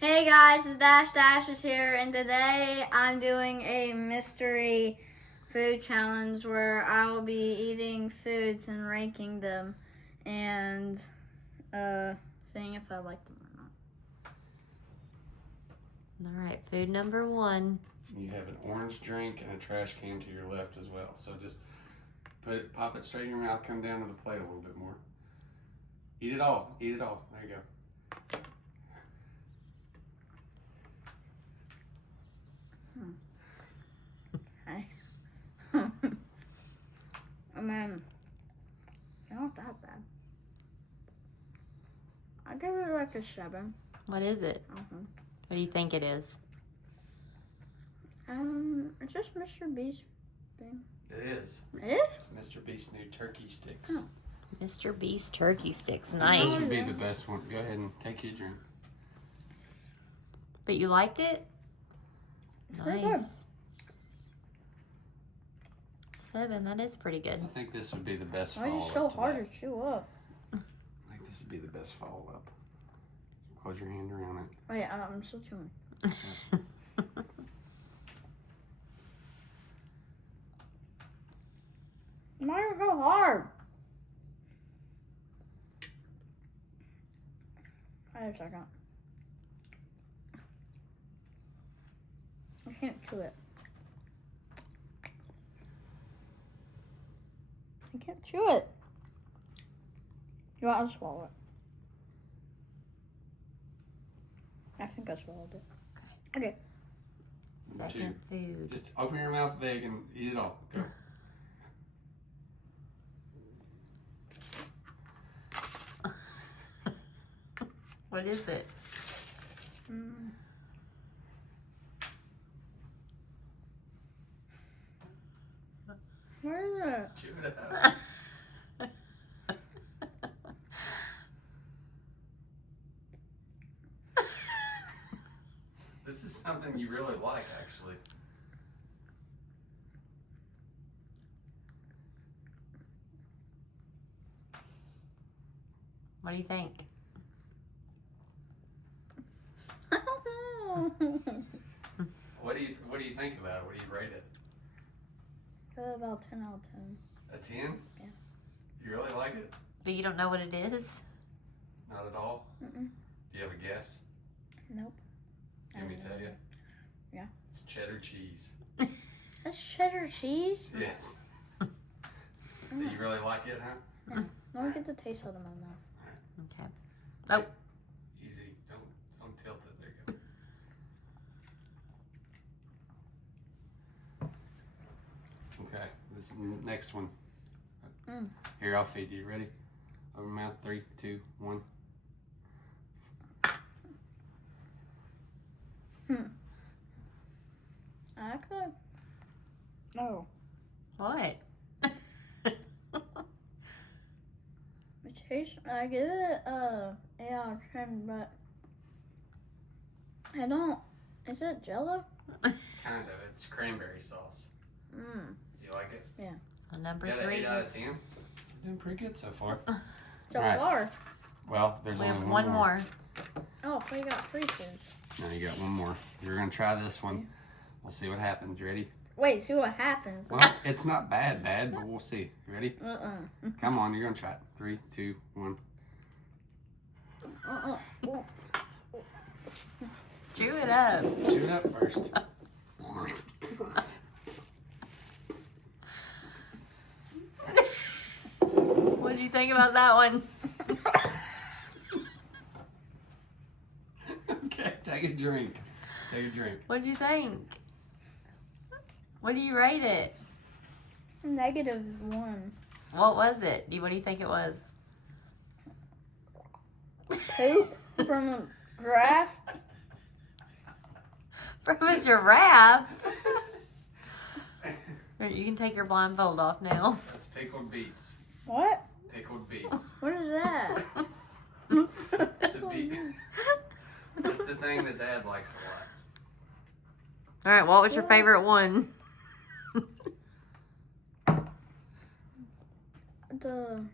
Hey guys, it's Dash is here, and today I'm doing a mystery food challenge where I will be eating foods and ranking them and seeing if I like them or not. All right, food number one. You have an orange drink and a trash can to your left as well. So just pop it straight in your mouth, come down to the plate a little bit more. Eat it all. Eat it all. There you go. Okay. I mean, they're not that bad. I give it like a 7. What is it? What do you think it is? It's just Mr. Beast thing. It is. It is? It's Mr. Beast's new turkey sticks. Oh. Mr. Beast turkey sticks. This Nice. would be the best one. Go ahead and take your drink. But you liked it? pretty good. Nice. 7, that is pretty good. I think this would be the best Why is follow-up. it so to hard that. to chew up? I think this would be the best follow-up. Close your hand around it. Wait, I'm still chewing. Why is it so hard? Wait a second. I can't chew it. I can't chew it. You want to swallow it? I think I swallowed it. Okay. Second food. Just open your mouth big and eat it all. Go. What is it? Where is it? Chew it out. This is something you really like, actually. What do you think? I don't know. What do you think about it? What do you rate it? About 10 out of 10. A 10? Yeah. You really like it? But you don't know what it is? Not at all? Mm-mm. Do you have a guess? Nope. Let me tell you. Yeah. It's cheddar cheese. That's cheddar cheese? Yes. So you really like it, huh? Yeah. Let me get the taste out of my mouth. Okay. Oh. Easy. Don't tilt it. There you go. Okay. This next one. Here, I'll feed you. Ready? Open mouth. 3, 2, 1. Actually, no. What? It tastes, I give it 8 out of 10, but I don't, is it Jello? Kind of. It's cranberry sauce. You like it? Yeah. So number You got an 3 8 out of is... 10? You're doing pretty good so far. So Alright. far. Well, there's We only have one one more. more. Oh, so you got free foods. Now you got one more. You're going to try this one. We'll see what happens. You ready? Wait, see what happens. Well, it's not bad, but we'll see. You ready? Uh-uh. Come on, you're going to try it. 3, 2, 1. Chew it up. Chew it up first. What do you think about that one? Okay, take a drink. Take a drink. What do you think? What do you rate it? -1. What was it? What do you think it was? Poop from a giraffe? From a giraffe? Right, you can take your blindfold off now. That's pickled beets. What? Pickled beets. What is that? It's a beet. It's the thing that Dad likes a lot. All right, what was your favorite one? The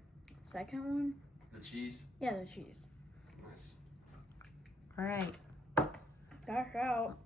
second one? The cheese. Yeah, the cheese. Nice. All right. Cash out.